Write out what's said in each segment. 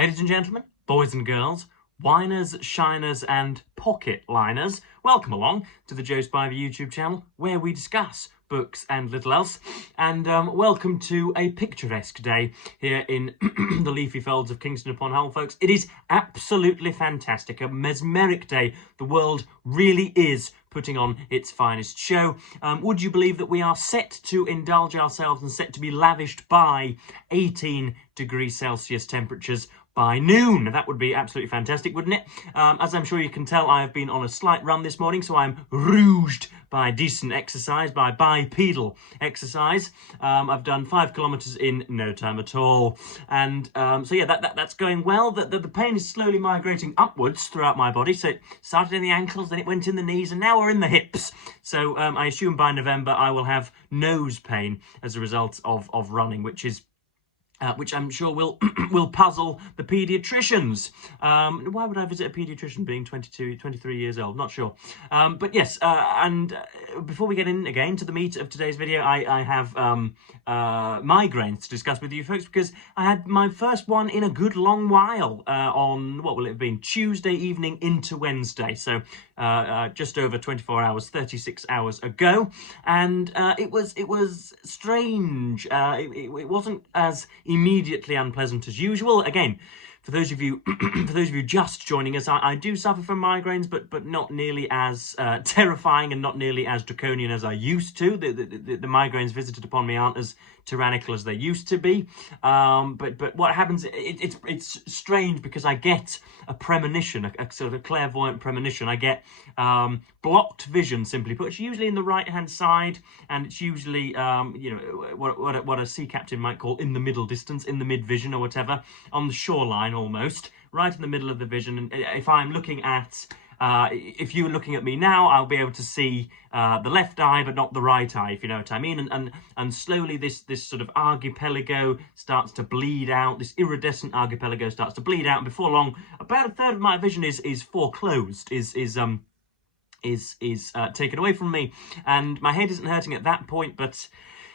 Ladies and gentlemen, boys and girls, whiners, shiners and pocket liners, welcome along to the Joe Spivey YouTube channel where we discuss books and little else, and welcome to a picturesque day here in the leafy folds of Kingston upon Hull, folks. It is absolutely fantastic, a mesmeric day. The world really is putting on its finest show. Would you believe that we are set to indulge ourselves and set to be lavished by 18 degrees Celsius temperatures by noon? That would be absolutely fantastic, wouldn't it? As I'm sure you can tell, I have been on a slight run this morning, so I'm rouged by decent exercise, by bipedal exercise. I've done 5 kilometres in no time at all. And so yeah, that's going well. The pain is slowly migrating upwards throughout my body. So it started in the ankles, then it went in the knees, and now we're in the hips. So I assume by November I will have nose pain as a result of running, which I'm sure will will puzzle the paediatricians. Why would I visit a paediatrician being 23 years old? Not sure. But yes, and before we get in again to the meat of today's video, I have migraines to discuss with you folks, because I had my first one in a good long while on, what will it have been, Tuesday evening into Wednesday. So just over 24 hours, 36 hours ago. And it was strange. It wasn't as immediately unpleasant as usual. Again, for those of you just joining us, I do suffer from migraines, but not nearly as terrifying and not nearly as draconian as I used to. The migraines visited upon me aren't as tyrannical as they used to be. But what happens, it's strange, because I get a premonition, a sort of clairvoyant premonition. I get blocked vision, simply put. It's usually in the right-hand side, and it's usually, you know, what a sea captain might call in the middle distance, in the mid-vision or whatever, on the shoreline almost, right in the middle of the vision. And if I'm looking at, if you're looking at me now, I'll be able to see the left eye, but not the right eye, if you know what I mean. And slowly this sort of archipelago starts to bleed out. This iridescent archipelago starts to bleed out, and before long, about a third of my vision is foreclosed, is taken away from me, and my head isn't hurting at that point, but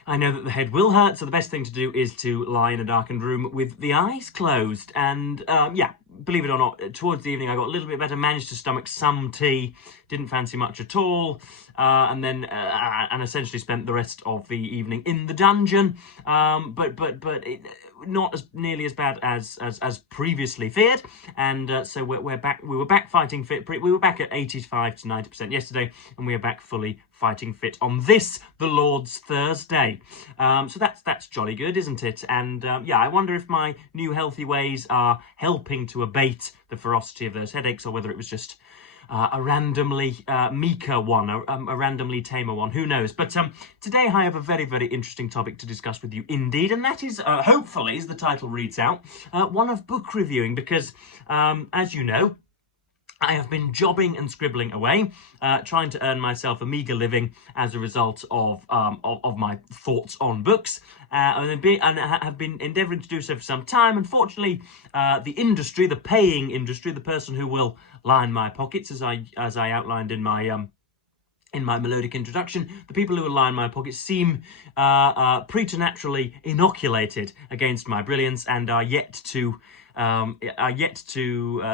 I know that the head will hurt, so the best thing to do is to lie in a darkened room with the eyes closed. And yeah, believe it or not, towards the evening I got a little bit better, managed to stomach some tea, didn't fancy much at all, and then and essentially spent the rest of the evening in the dungeon. But it, not as nearly as bad as previously feared, and so we're back. We were back fighting fit. We were back at 85 to 90% yesterday, and we are back fully fighting fit on this, the Lord's Thursday. So that's jolly good, isn't it? And yeah, I wonder if my new healthy ways are helping to abate the ferocity of those headaches, or whether it was just a randomly meeker one, a randomly tamer one, who knows. But today I have a very, very interesting topic to discuss with you indeed, and that is, hopefully, as the title reads out, one of book reviewing, because, as you know, I have been jobbing and scribbling away, trying to earn myself a meagre living as a result of my thoughts on books, and have been endeavouring to do so for some time. Unfortunately, the industry, the paying industry, the person who will line my pockets, as I outlined in my melodic introduction, the people who will line my pockets seem preternaturally inoculated against my brilliance, and are yet to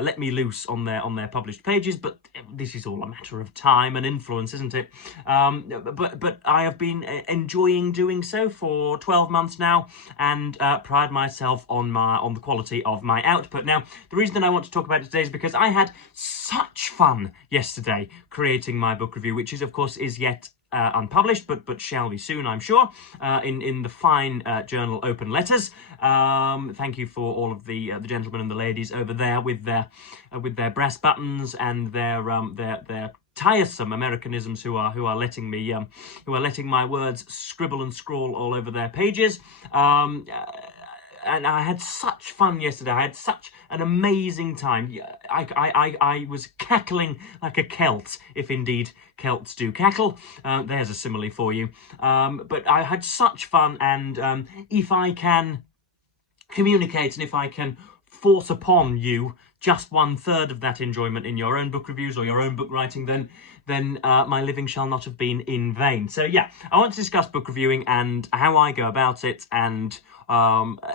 let me loose on their published pages. But this is all a matter of time and influence, isn't it? But I have been enjoying doing so for 12 months now, and pride myself on the quality of my output. Now, the reason that I want to talk about it today is because I had such fun yesterday creating my book review, which is, of course, is yet unpublished, but shall be soon, I'm sure, in the fine journal Open Letters. Thank you for all of the gentlemen and the ladies over there with their brass buttons and their tiresome Americanisms who are letting me who are letting my words scribble and scrawl all over their pages. And I had such fun yesterday. I had such an amazing time. I was cackling like a Celt, if indeed Celts do cackle. There's a simile for you. But I had such fun, and if I can communicate and if I can force upon you just 1/3 of that enjoyment in your own book reviews or your own book writing, then my living shall not have been in vain. So yeah, I want to discuss book reviewing and how I go about it, and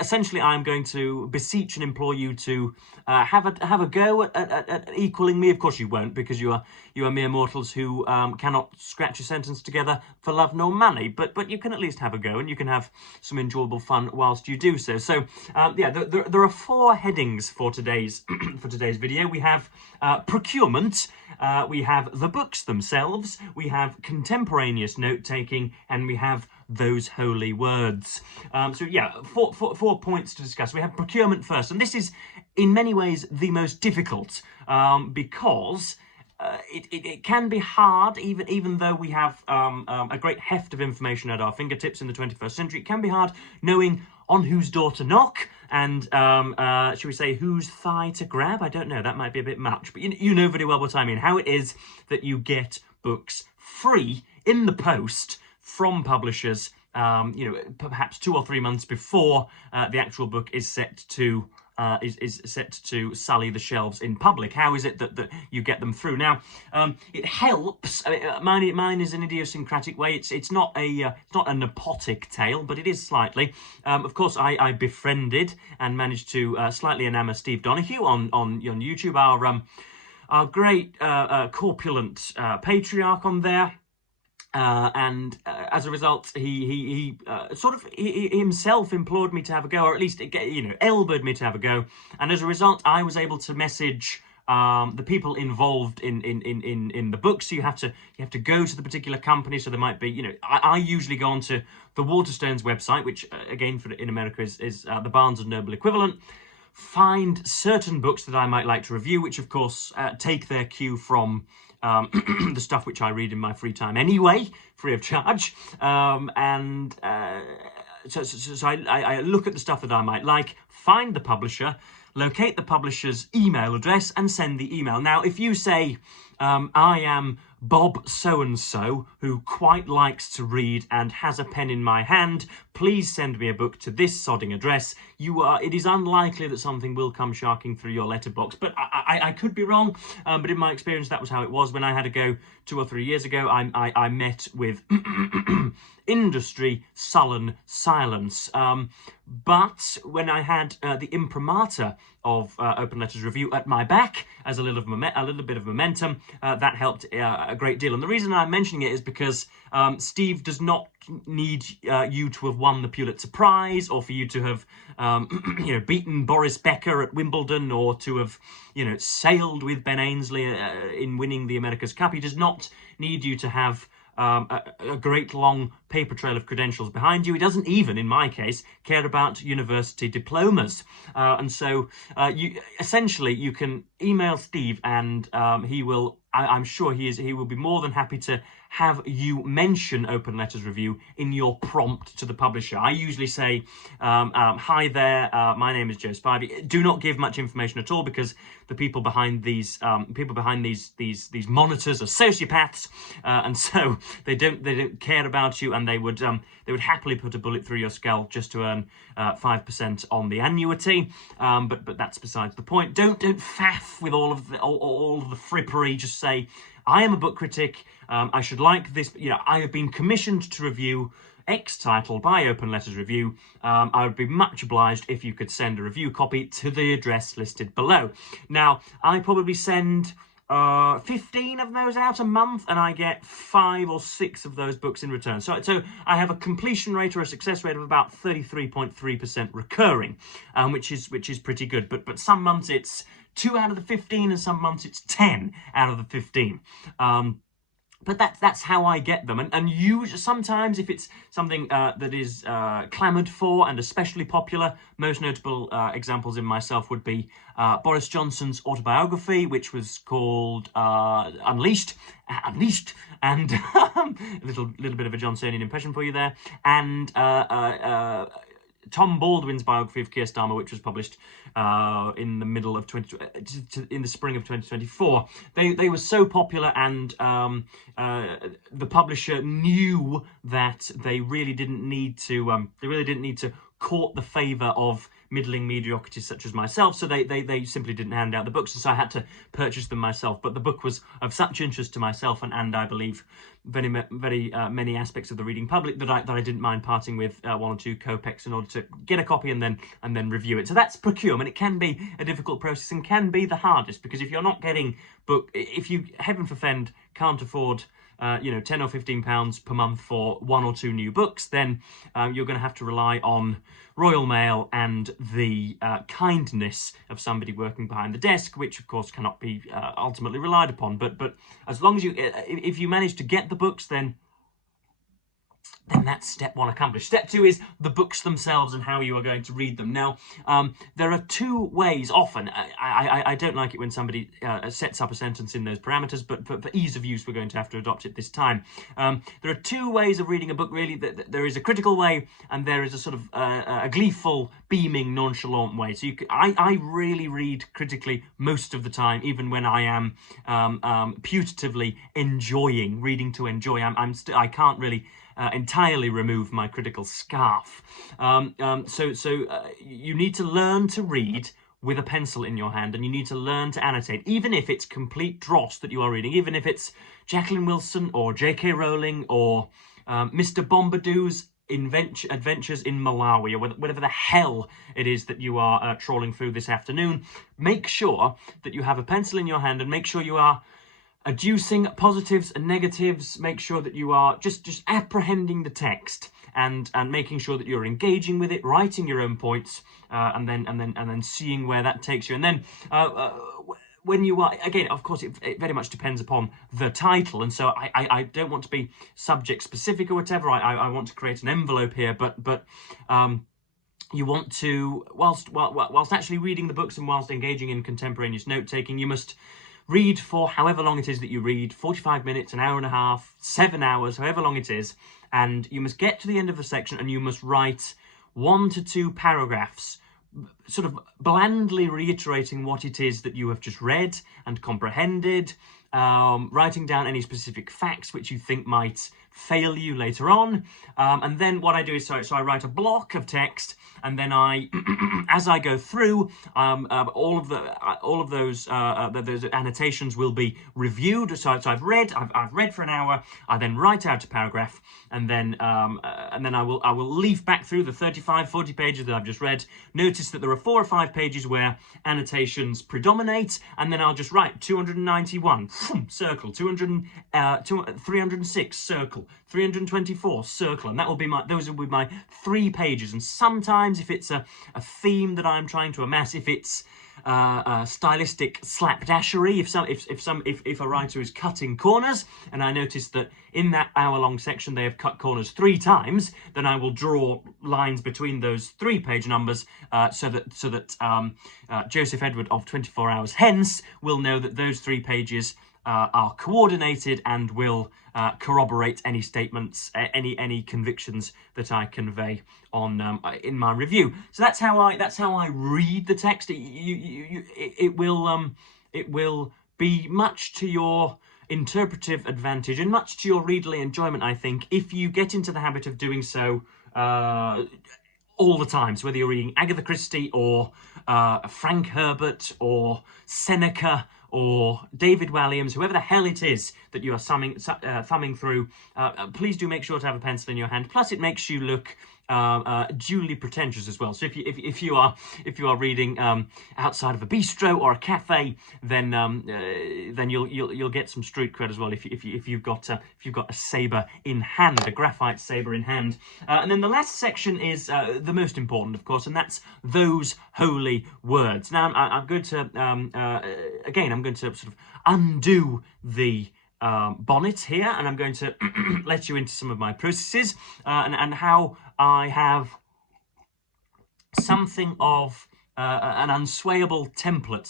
Essentially, I'm going to beseech and implore you to have a go at equaling me. Of course, you won't, because you are mere mortals who cannot scratch a sentence together for love nor money. But you can at least have a go, and you can have some enjoyable fun whilst you do so. So yeah, there are 4 headings for today's for today's video. We have procurement. We have the books themselves, we have contemporaneous note-taking, and we have those holy words. So yeah, four points to discuss. We have procurement first, and this is in many ways the most difficult because it can be hard, even though we have a great heft of information at our fingertips in the 21st century. It can be hard knowing on whose door to knock, and should we say whose thigh to grab? I don't know, that might be a bit much, but you know very well what I mean. How it is that you get books free in the post from publishers, perhaps 2 or 3 months before the actual book is set to sully the shelves in public. How is it that you get them through? Now, it helps. I mean, mine is an idiosyncratic way. It's not a nepotic tale, but it is slightly. Of course, I befriended and managed to slightly enamour Steve Donahue on YouTube, our great corpulent patriarch on there. And as a result, he himself implored me to have a go, or at least, elbowed me to have a go. And as a result, I was able to message the people involved in the book. So you have to go to the particular company. So there might be, I usually go onto the Waterstones website, which again in America is the Barnes and Noble equivalent. Find certain books that I might like to review, which of course take their cue from the stuff which I read in my free time anyway, free of charge. So I look at the stuff that I might like, find the publisher, locate the publisher's email address, and send the email. Now, if you say, I am Bob so-and-so, who quite likes to read and has a pen in my hand, please send me a book to this sodding address, it is unlikely that something will come sharking through your letterbox. But I could be wrong, but in my experience, that was how it was. When I had to go 2 or 3 years ago, I met with industry sullen silence. But when I had the imprimatur of Open Letters Review at my back as a little bit of momentum, that helped a great deal. And the reason I'm mentioning it is because Steve does not need you to have won the Pulitzer Prize, or for you to have beaten Boris Becker at Wimbledon, or to have sailed with Ben Ainsley in winning the America's Cup. He does not need you to have a great long paper trail of credentials behind you. He doesn't even, in my case, care about university diplomas. And so you can email Steve, and he will, I'm sure he will be more than happy to have you mention Open Letters Review in your prompt to the publisher. I usually say, hi there, my name is Joe Spivey. Do not give much information at all, because the people behind these these monitors are sociopaths, and so they don't care about you, and they would happily put a bullet through your skull just to earn 5% on the annuity. But that's besides the point. Don't faff with all of the frippery. Just say, I am a book critic. I should like this. I have been commissioned to review X title by Open Letters Review. I would be much obliged if you could send a review copy to the address listed below. Now, I probably send 15 of those out a month, and I get 5 or 6 of those books in return. So I have a completion rate, or a success rate, of about 33.3% recurring, which is pretty good. But some months it's 2 out of the 15, and some months it's 10 out of the 15. But that's how I get them. And sometimes, if it's something that is clamoured for and especially popular, most notable examples in myself would be Boris Johnson's autobiography, which was called Unleashed, and a little bit of a Johnsonian impression for you there, and Tom Baldwin's biography of Keir Starmer, which was published in the spring of 2024. They were so popular, and the publisher knew that they really didn't need to court the favour of middling mediocrities such as myself, so they simply didn't hand out the books, and so I had to purchase them myself. But the book was of such interest to myself, and I believe very many aspects of the reading public, that I didn't mind parting with 1 or 2 kopecks in order to get a copy and then review it. So that's procurement. It can be a difficult process and can be the hardest, because if you're not getting if you, heaven forfend, can't afford £10 or £15 per month for 1 or 2 new books, then you're going to have to rely on Royal Mail and the kindness of somebody working behind the desk, which of course cannot be ultimately relied upon. But as long as if you manage to get the books, then that's step 1 accomplished. Step 2 is the books themselves and how you are going to read them. Now, there are 2 ways often. I don't like it when somebody sets up a sentence in those parameters, but for ease of use, we're going to have to adopt it this time. There are 2 ways of reading a book, really. There is a critical way, and there is a sort of a gleeful, beaming, nonchalant way. So I really read critically most of the time, even when I am putatively enjoying, reading to enjoy. I can't really entirely remove my critical scarf. So you need to learn to read with a pencil in your hand, and you need to learn to annotate, even if it's complete dross that you are reading, even if it's Jacqueline Wilson or J.K. Rowling or Mr. Bombadou's Adventures in Malawi, or whatever the hell it is that you are trawling through this afternoon. Make sure that you have a pencil in your hand, and make sure you are adducing positives and negatives. Make sure that you are just apprehending the text and making sure that you're engaging with it, writing your own points, and then seeing where that takes you. And then when you are, again, of course, it very much depends upon the title, and so I don't want to be subject specific or whatever. I want to create an envelope here, but you want to, whilst actually reading the books and whilst engaging in contemporaneous note-taking, you must read for however long it is that you read, 45 minutes, an hour and a half, 7 hours, however long it is, and you must get to the end of the section and you must write 1 to 2 paragraphs, sort of blandly reiterating what it is that you have just read and comprehended, writing down any specific facts which you think might fail you later on, and then what I do is, so I write a block of text, and then I, as I go through, all of those annotations will be reviewed. So I've read for an hour. I then write out a paragraph, and then I will leaf back through the 35-40 pages that I've just read. Notice that there are 4 or 5 pages where annotations predominate, and then I'll just write 291 circle, 306 circle, 324 circle, and those will be my 3 pages. And sometimes, if it's a theme that I'm trying to amass, if it's stylistic slapdashery, if a writer is cutting corners, and I notice that in that hour-long section they have cut corners 3 times, then I will draw lines between those 3-page numbers, so that Joseph Edward of 24 Hours Hence will know that those 3 pages are coordinated and will corroborate any statements, any convictions that I convey on in my review. So that's how I read the text. It will be much to your interpretive advantage and much to your readerly enjoyment, I think, if you get into the habit of doing so all the time. So whether you're reading Agatha Christie or Frank Herbert or Seneca or David Walliams, whoever the hell it is that you are thumbing through, please do make sure to have a pencil in your hand. Plus, it makes you look duly pretentious as well. So if you are reading outside of a bistro or a cafe, then you'll get some street cred as well if you've got a saber in hand, a graphite saber in hand. And then the last section is the most important, of course, and that's those holy words. Now I'm going to again, I'm going to sort of undo the bonnet here, and I'm going to let you into some of my processes and how I have something of an unswayable template,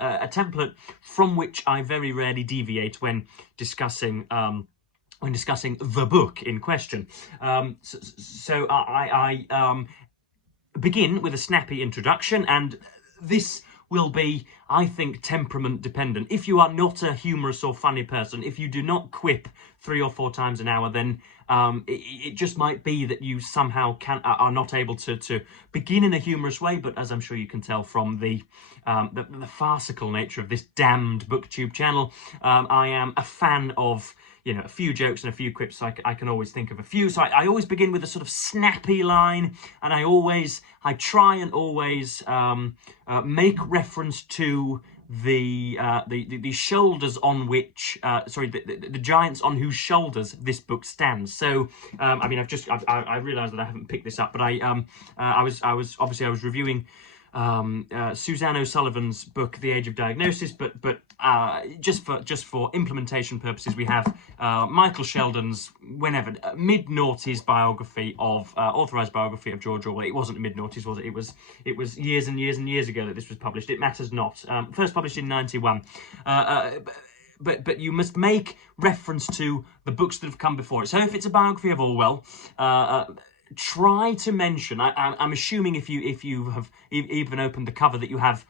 a template from which I very rarely deviate when discussing the book in question. So I begin with a snappy introduction, and this will be, I think, temperament dependent. If you are not a humorous or funny person, if you do not quip 3 or 4 times an hour, then it just might be that you somehow are not able to begin in a humorous way. But as I'm sure you can tell from the farcical nature of this damned booktube channel, I am a fan of, you know, a few jokes and a few quips. So I can always think of a few. So I always begin with a sort of snappy line, and I try and always make reference to the shoulders on which the giants on whose shoulders this book stands. So I mean, I realized that I haven't picked this up, but I was reviewing Suzanne O'Sullivan's book The Age of Diagnosis, but just for implementation purposes, we have Michael Sheldon's mid-noughties biography of authorized biography of George Orwell. It wasn't mid-noughties, was it? It was years and years and years ago that this was published. It matters not. First published in 91. But you must make reference to the books that have come before it. So if it's a biography of Orwell, try to mention. I'm assuming if you have even opened the cover that you have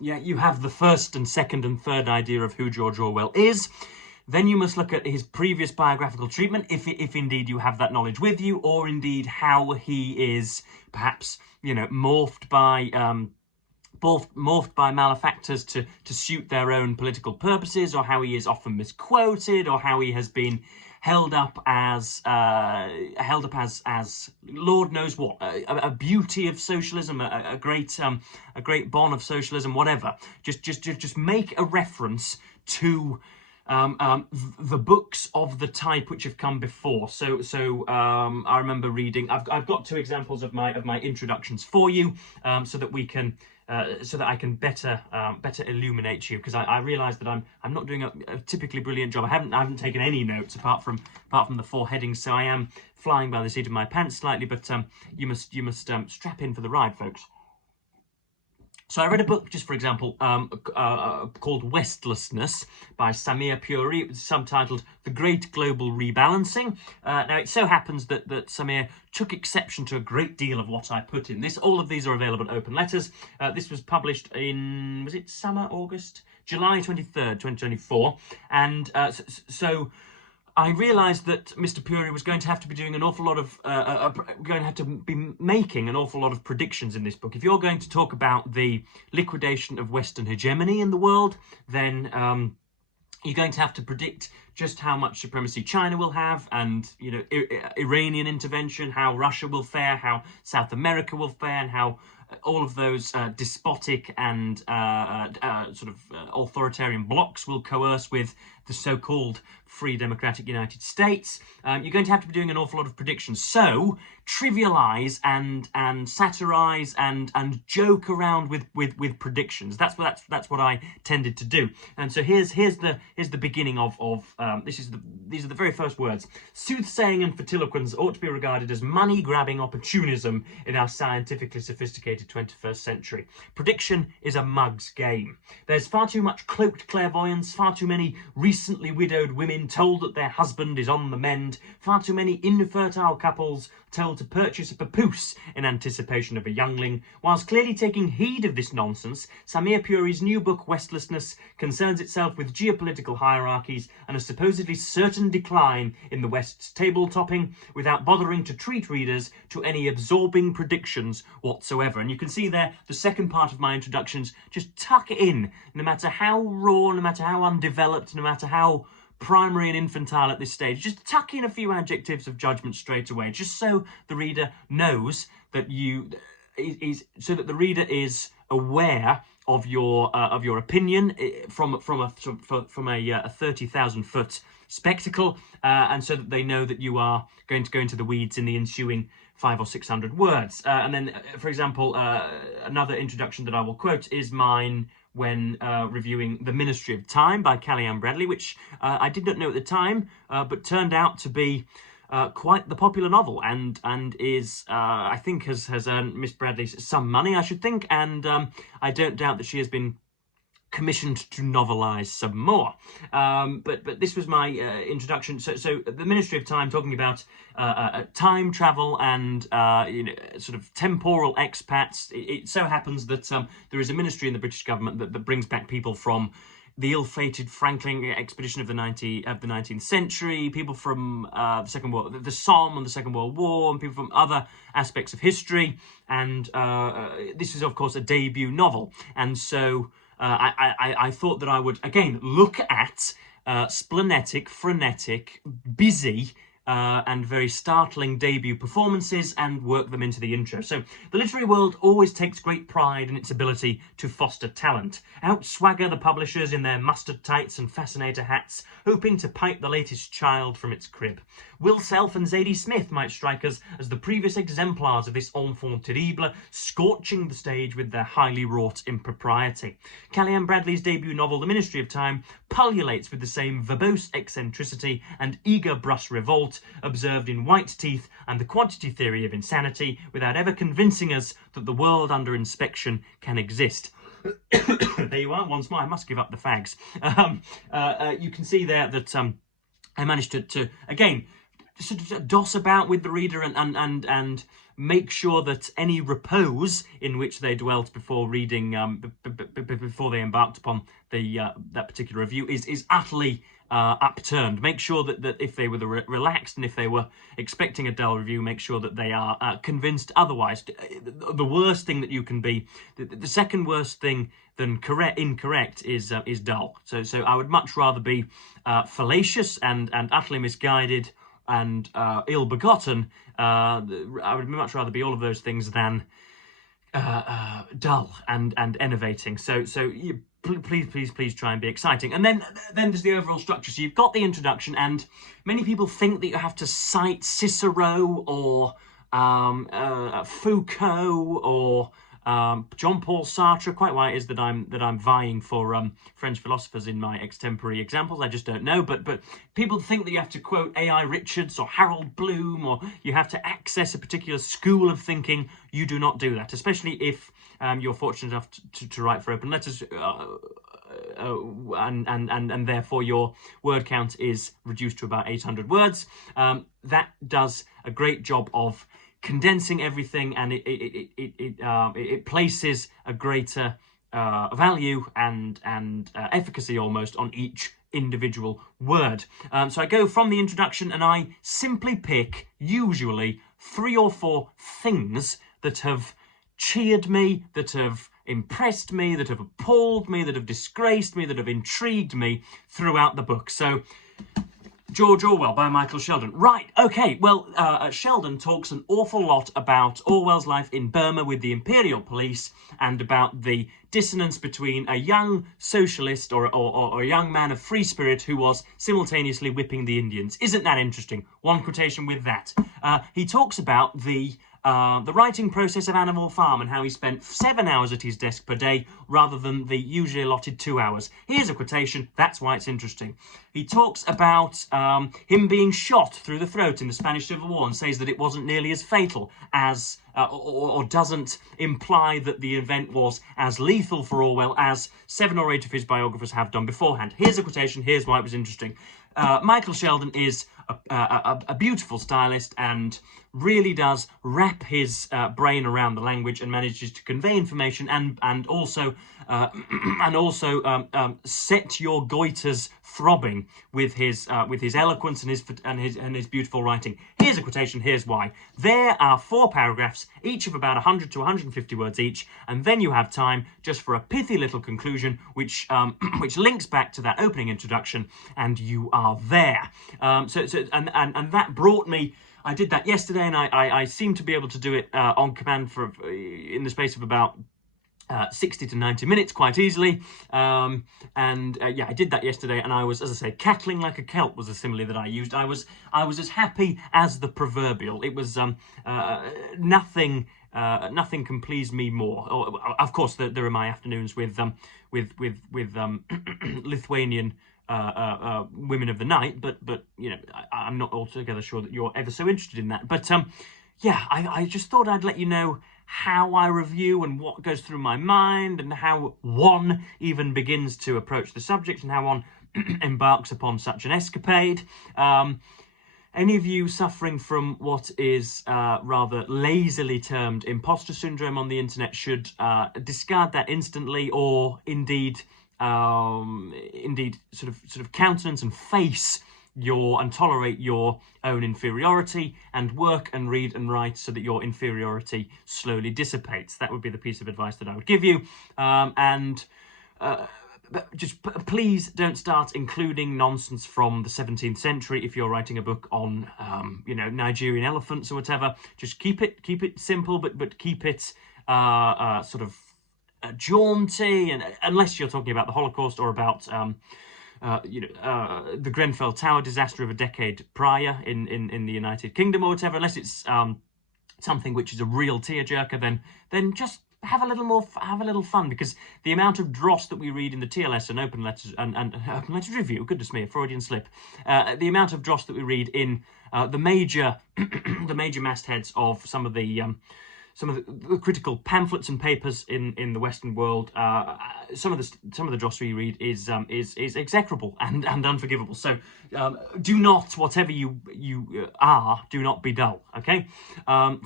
you have the first and second and third idea of who George Orwell is. Then you must look at his previous biographical treatment, if indeed you have that knowledge with you, or indeed how he is perhaps, you know, morphed by malefactors to suit their own political purposes, or how he is often misquoted, or how he has been held up as Lord knows what, a beauty of socialism, a great bond of socialism, whatever. Just make a reference to the books of the type which have come before. So I remember reading. I've got 2 examples of my introductions for you, so that we can. So that I can better illuminate you, because I realise that I'm not doing a typically brilliant job. I haven't taken any notes apart from the 4 headings, so I am flying by the seat of my pants slightly. But you must strap in for the ride, folks. So I read a book, just for example, called Westlessness by Samir Puri. It was subtitled The Great Global Rebalancing. Now, it so happens that Samir took exception to a great deal of what I put in this. All of these are available at Open Letters. This was published in, was it summer, August? July 23rd, 2024. And so I realised that Mr. Puri was going to have to be doing an awful lot of, making an awful lot of predictions in this book. If you're going to talk about the liquidation of Western hegemony in the world, then you're going to have to predict just how much supremacy China will have, and, you know, Iranian intervention, how Russia will fare, how South America will fare, and how all of those despotic and authoritarian blocs will coerce with the so-called free democratic United States. You're going to have to be doing an awful lot of predictions. So trivialize and satirize and joke around with predictions. That's what I tended to do. And so here's the beginning of these are the very first words. Soothsaying and fertiloquence ought to be regarded as money-grabbing opportunism in our scientifically sophisticated 21st century. Prediction is a mug's game. There's far too much cloaked clairvoyance, far too many recently widowed women told that their husband is on the mend, far too many infertile couples told to purchase a papoose in anticipation of a youngling. Whilst clearly taking heed of this nonsense, Samir Puri's new book, Westlessness, concerns itself with geopolitical hierarchies and a supposedly certain decline in the West's table-topping, without bothering to treat readers to any absorbing predictions whatsoever. And you can see there, the second part of my introductions, just tuck it in, no matter how raw, no matter how undeveloped, no matter how primary and infantile at this stage. Just tuck in a few adjectives of judgment straight away, just so the reader knows that so that the reader is aware of your opinion from a 30,000-foot spectacle, and so that they know that you are going to go into the weeds in the ensuing 500 or 600 words. And then, for example, another introduction that I will quote is mine when reviewing The Ministry of Time by Kellyanne Bradley, which I did not know at the time, but turned out to be quite the popular novel, and is, I think, has earned Miss Bradley some money, I should think, and I don't doubt that she has been commissioned to novelise some more. But this was my introduction. So the Ministry of Time, talking about time travel and sort of temporal expats. It so happens that there is a ministry in the British government that brings back people from the ill-fated Franklin expedition of the 19th century, people from the Somme and the Second World War, and people from other aspects of history. And this is, of course, a debut novel. And so I thought that I would, again, look at splenetic, frenetic, busy, and very startling debut performances and work them into the intro. So the literary world always takes great pride in its ability to foster talent. Out swagger the publishers in their mustard tights and fascinator hats, hoping to pipe the latest child from its crib. Will Self and Zadie Smith might strike us as the previous exemplars of this enfant terrible, scorching the stage with their highly wrought impropriety. Callie-Anne Bradley's debut novel, The Ministry of Time, pullulates with the same verbose eccentricity and eager brusque revolt observed in White Teeth and The Quantity Theory of Insanity, without ever convincing us that the world under inspection can exist. There you are, once more. I must give up the fags. You can see there that I managed to again, sort of doss about with the reader and make sure that any repose in which they dwelt before reading, before they embarked upon that particular review, is utterly upturned. Make sure that if they were relaxed and if they were expecting a dull review, make sure that they are convinced otherwise. The worst thing that you can be, the second worst thing than incorrect is dull. So I would much rather be fallacious and utterly misguided and ill-begotten. I would much rather be all of those things than dull and enervating. So please try and be exciting. And then there's the overall structure. So you've got the introduction, and many people think that you have to cite Cicero or Foucault or Jean-Paul Sartre. Quite why it is that I'm vying for French philosophers in my extempore examples, I just don't know. But people think that you have to quote A.I. Richards or Harold Bloom, or you have to access a particular school of thinking. You do not do that, especially if you're fortunate enough to write for Open Letters, and therefore your word count is reduced to about 800 words. That does a great job of condensing everything, and it places a greater value and efficacy almost on each individual word. So I go from the introduction and I simply pick usually 3 or 4 things that have cheered me, that have impressed me, that have appalled me, that have disgraced me, that have intrigued me throughout the book. So George Orwell by Michael Sheldon. Right, okay, well, Sheldon talks an awful lot about Orwell's life in Burma with the Imperial Police and about the dissonance between a young socialist or a young man of free spirit who was simultaneously whipping the Indians. Isn't that interesting? One quotation with that. He talks about the writing process of Animal Farm and how he spent 7 hours at his desk per day rather than the usually allotted 2 hours. Here's a quotation, that's why it's interesting. He talks about him being shot through the throat in the Spanish Civil War and says that it wasn't nearly as fatal as, or doesn't imply that the event was as lethal for Orwell as 7 or 8 of his biographers have done beforehand. Here's a quotation, here's why it was interesting. Michael Sheldon is a beautiful stylist and really does wrap his brain around the language and manages to convey information and also set your goiters throbbing with his eloquence and his beautiful writing. Here's a quotation, here's why. There are 4 paragraphs, each of about 100 to 150 words each, and then you have time just for a pithy little conclusion which links back to that opening introduction, and you are there. And that brought me. I did that yesterday, and I seem to be able to do it on command in the space of about 60 to 90 minutes quite easily. Yeah, I did that yesterday, and I was, as I say, cackling like a kelp was a simile that I used. I was as happy as the proverbial. It was nothing can please me more. Of course, there are my afternoons with Lithuanian women of the night, but you know, I'm not altogether sure that you're ever so interested in that. But yeah, I just thought I'd let you know how I review and what goes through my mind and how one even begins to approach the subject and how one embarks upon such an escapade. Any of you suffering from what is rather lazily termed imposter syndrome on the internet should discard that instantly, or indeed sort of countenance and face and tolerate your own inferiority and work and read and write so that your inferiority slowly dissipates. That would be the piece of advice that I would give you. Just please don't start including nonsense from the 17th century if you're writing a book on, Nigerian elephants or whatever. Just keep it simple, but keep it sort of jaunty, and unless you're talking about the Holocaust or about the Grenfell Tower disaster of a decade prior in the United Kingdom or whatever, unless it's something which is a real tearjerker, then just have a little fun, because the amount of dross that we read in the TLS and open letters and open letters review, goodness me, a Freudian slip, the amount of dross that we read in the major mastheads of some of the critical pamphlets and papers in the Western world, some of the dross we read is execrable and unforgivable. So do not, whatever you are, do not be dull. Okay.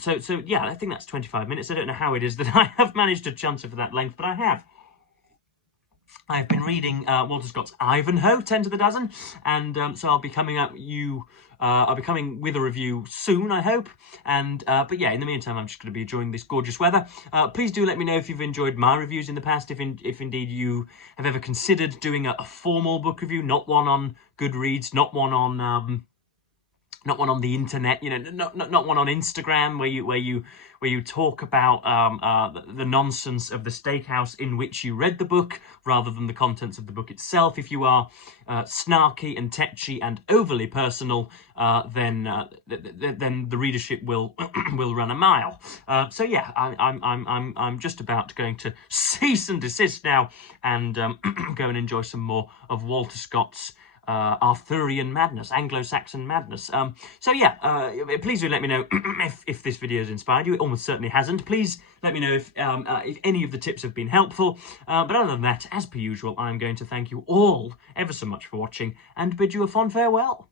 So yeah, I think that's 25 minutes. I don't know how it is that I have managed to chance it for that length, but I have. I've been reading Walter Scott's Ivanhoe, 10 to the dozen, and so I'll be coming with a review soon, I hope. But yeah, in the meantime, I'm just going to be enjoying this gorgeous weather. Please do let me know if you've enjoyed my reviews in the past, if indeed you have ever considered doing a formal book review, not one on Goodreads, not one on the internet, not one on Instagram where you talk about the nonsense of the steakhouse in which you read the book rather than the contents of the book itself. If you are snarky and tetchy and overly personal, then the readership will will run a mile. So yeah, I'm just about going to cease and desist now and go and enjoy some more of Walter Scott's Arthurian madness, Anglo-Saxon madness. So yeah, please do let me know if this video has inspired you. It almost certainly hasn't. Please let me know if any of the tips have been helpful. But other than that, as per usual, I'm going to thank you all ever so much for watching and bid you a fond farewell.